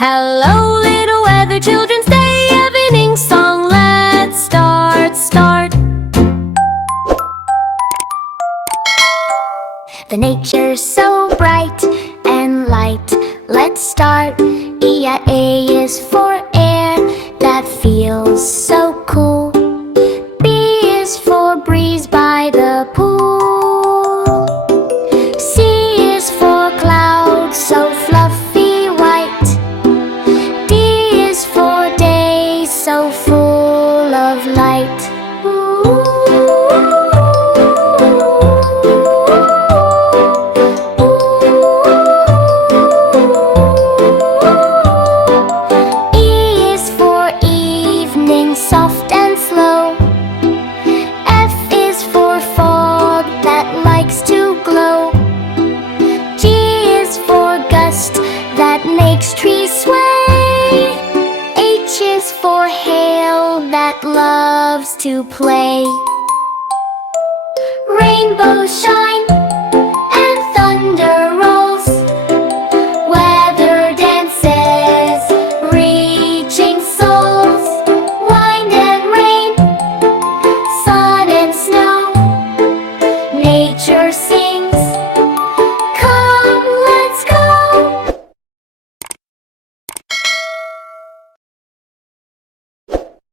Hello, little weather children, stay evening song. Let's start. The nature's so bright and light. Let's start. E-I-A is for air that feels so cool. B is for breeze by the pool. C is for clouds so fluffy white. D is for day so full of light. E is for evening, soft and slow. F is for fog that likes to glow. G is for gust that makes trees sway. H is for hail that loves to play. Rainbows shine